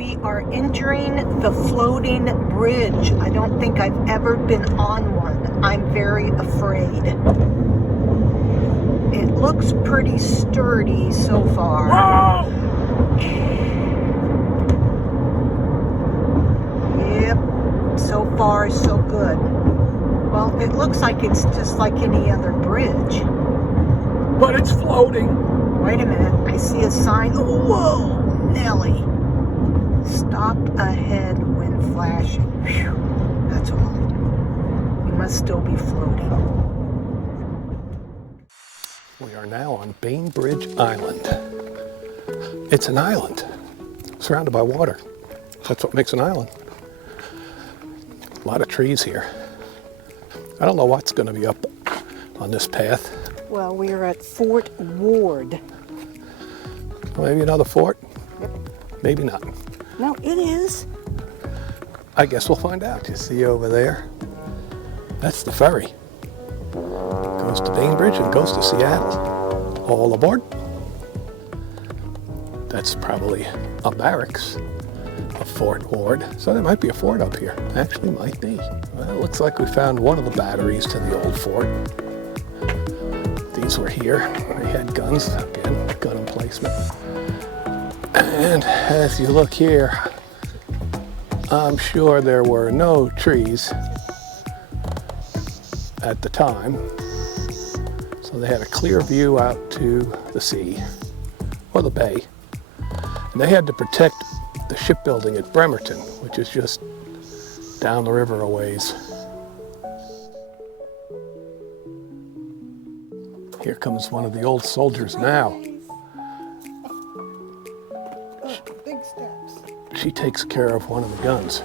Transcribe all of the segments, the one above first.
We are entering the floating bridge. I don't think I've ever been on one. I'm very afraid. It looks pretty sturdy so far. Whoa! Yep, so far so good. Well, it looks like it's just like any other bridge. But it's floating. Wait a minute, I see a sign. Whoa, Nelly. Stop ahead when flashing. Whew, that's all. We must still be floating. We are now on Bainbridge Island. It's an island surrounded by water. That's what makes an island. A lot of trees here. I don't know what's going to be up on this path. Well, we are at Fort Ward. Maybe another fort? Yep. Maybe not. No, it is. I guess we'll find out. You see over there? That's the ferry. Goes to Bainbridge and goes to Seattle. All aboard. That's probably a barracks of Fort Ward. So there might be a fort up here. Actually might be. Well, it looks like we found one of the batteries to the old fort. These were here. They had guns. Again, gun emplacement. And as you look here, I'm sure there were no trees at the time. So they had a clear view out to the sea, or the bay. And they had to protect the shipbuilding at Bremerton, which is just down the river a ways. Here comes one of the old soldiers now. Big steps. She takes care of one of the guns.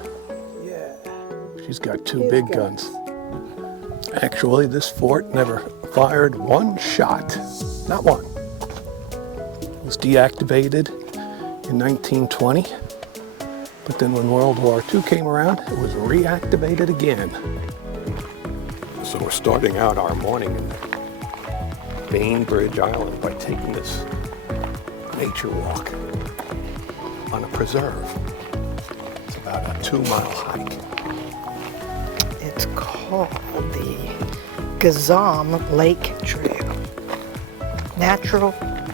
Yeah. She's got two big guns. Actually, this fort never fired one shot. Not one. It was deactivated in 1920. But then when World War II came around, it was reactivated again. So we're starting out our morning in Bainbridge Island by taking this nature walk on a preserve. It's about a 2-mile hike. It's called the Gazam Lake Trail.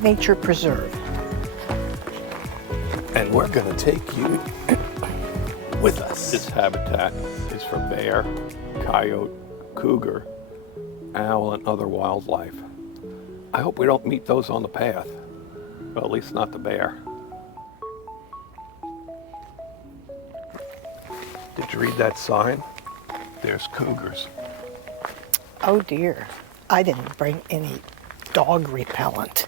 Nature Preserve. And we're going to take you with us. This habitat is for bear, coyote, cougar, owl, and other wildlife. I hope we don't meet those on the path. Well, at least not the bear. Did you read that sign? There's cougars. Oh dear. I didn't bring any dog repellent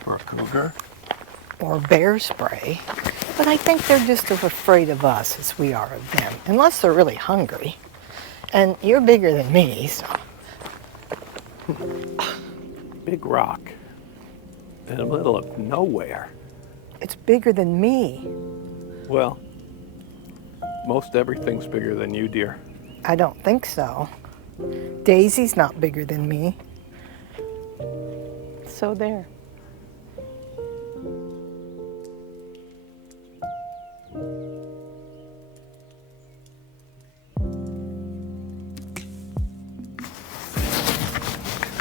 For a cougar? or bear spray, but I think they're just as afraid of us as we are of them, unless they're really hungry. And you're bigger than me, so. Big rock in the middle of nowhere. It's bigger than me. Well, most everything's bigger than you, dear. I don't think so. Daisy's not bigger than me. So there.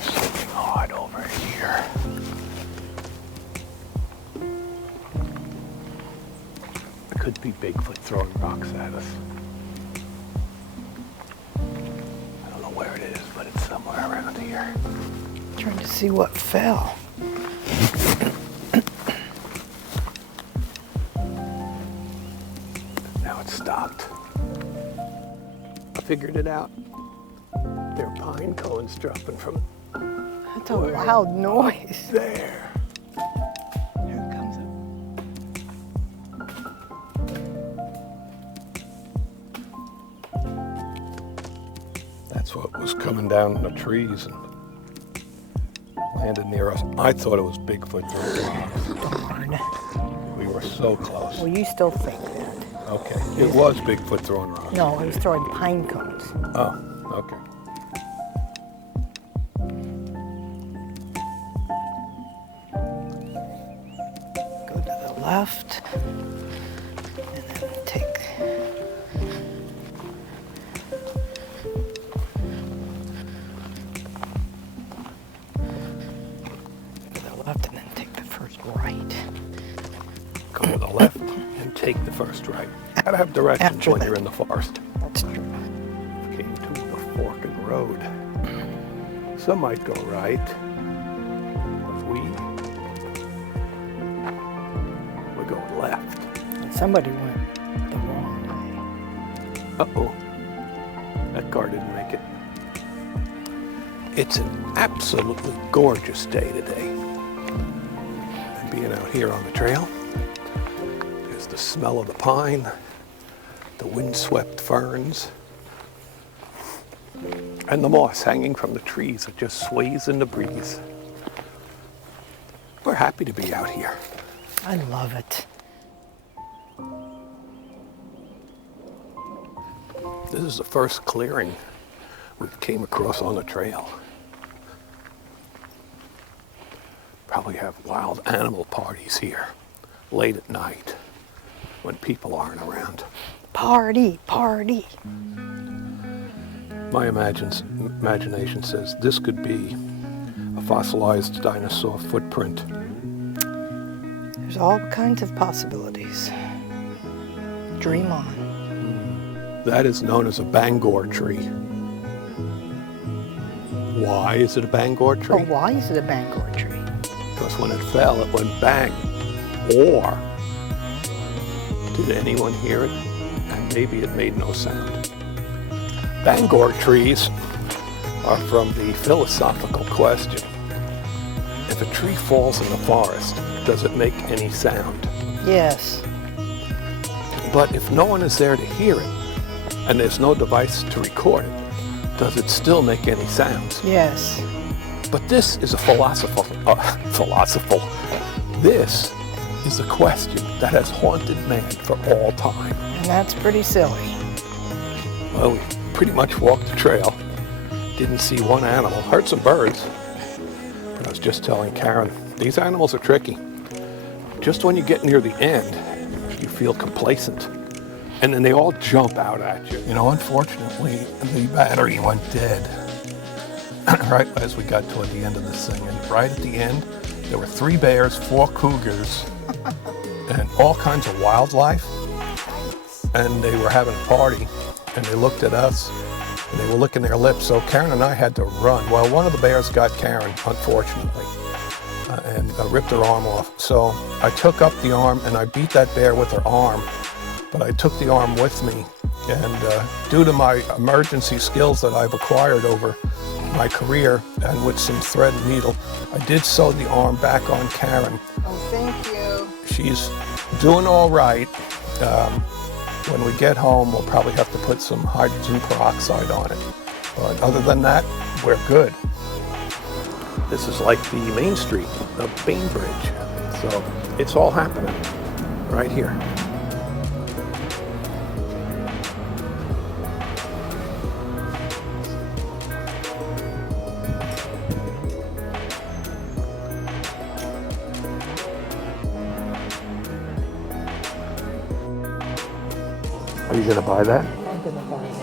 Something odd over here. It could be Bigfoot throwing rocks at us. I don't know where it is, but it's somewhere around here. Trying to see what fell. Now it's stopped. I figured it out. There are pine cones dropping from That's a loud noise. there. Here it comes. That's what was coming down in the trees and landed near us. I thought it was Bigfoot. Darn. We were so close. Well, you still think that. Okay, it was Bigfoot throwing rocks. No, he was throwing pine cones. Oh, okay. Go to the left. go to the left and take the first right. Gotta have directions After when that. you're in the forest. That's true. Came to the fork in the road. Some might go right. We go left. Somebody went the wrong way. Uh-oh. That car didn't make it. It's an absolutely gorgeous day today. And being out here on the trail, there's the smell of the pine, the windswept ferns, and the moss hanging from the trees that just sways in the breeze. We're happy to be out here. I love it. This is the first clearing we came across on the trail. Probably have wild animal parties here late at night when people aren't around. Party, party. My imagination says this could be a fossilized dinosaur footprint. There's all kinds of possibilities. Dream on. That is known as a Bangor tree. Why is it a Bangor tree? Oh, why is it a Bangor tree? Because when it fell, it went bang. Or did anyone hear it? And maybe it made no sound. Bangor trees are from the philosophical question. If a tree falls in the forest, does it make any sound? Yes. But if no one is there to hear it, and there's no device to record it, does it still make any sounds? Yes. But this is a philosophical. This is a question that has haunted man for all time. And that's pretty silly. Well, we pretty much walked the trail, didn't see one animal, heard some birds. But I was just telling Karen, these animals are tricky. Just when you get near the end, you feel complacent. And then they all jump out at you. You know, unfortunately, the battery went dead right as we got toward the end of this thing. And right at the end, there were 3 bears, 4 cougars, and all kinds of wildlife. And they were having a party, and they looked at us, and they were licking their lips. So Karen and I had to run. Well, one of the bears got Karen, unfortunately, and ripped her arm off. So I took up the arm, and I beat that bear with her arm. But I took the arm with me, and due to my emergency skills that I've acquired over my career and with some thread and needle, I did sew the arm back on Karen. Oh, thank you. She's doing all right. When we get home, we'll probably have to put some hydrogen peroxide on it. But other than that, we're good. This is like the main street of Bainbridge. So it's all happening right here. Are you going to buy that? I'm gonna buy it.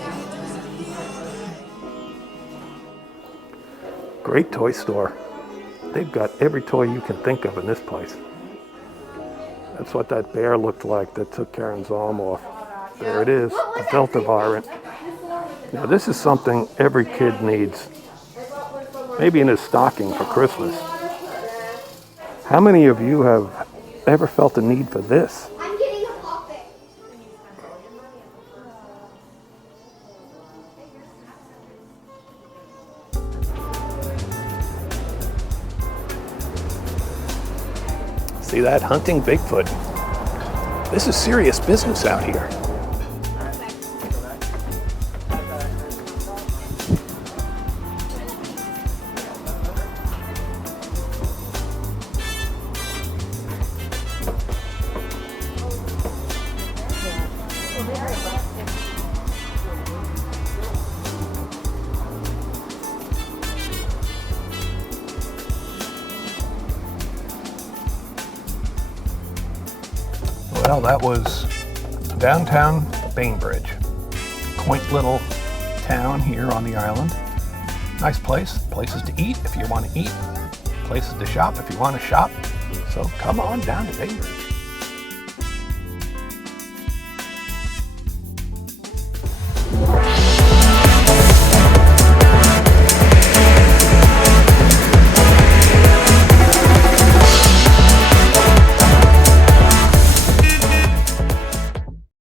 Great toy store. They've got every toy you can think of in this place. That's what that bear looked like that took Karen's arm off. There it is, a Delta variant. Now this is something every kid needs. Maybe in his stocking for Christmas. How many of you have ever felt the need for this? I'm getting a poppet. See that? Hunting Bigfoot. This is serious business out here. Well, that was downtown Bainbridge. Quaint little town here on the island. Nice place. Places to eat if you want to eat. Places to shop if you want to shop. So come on down to Bainbridge.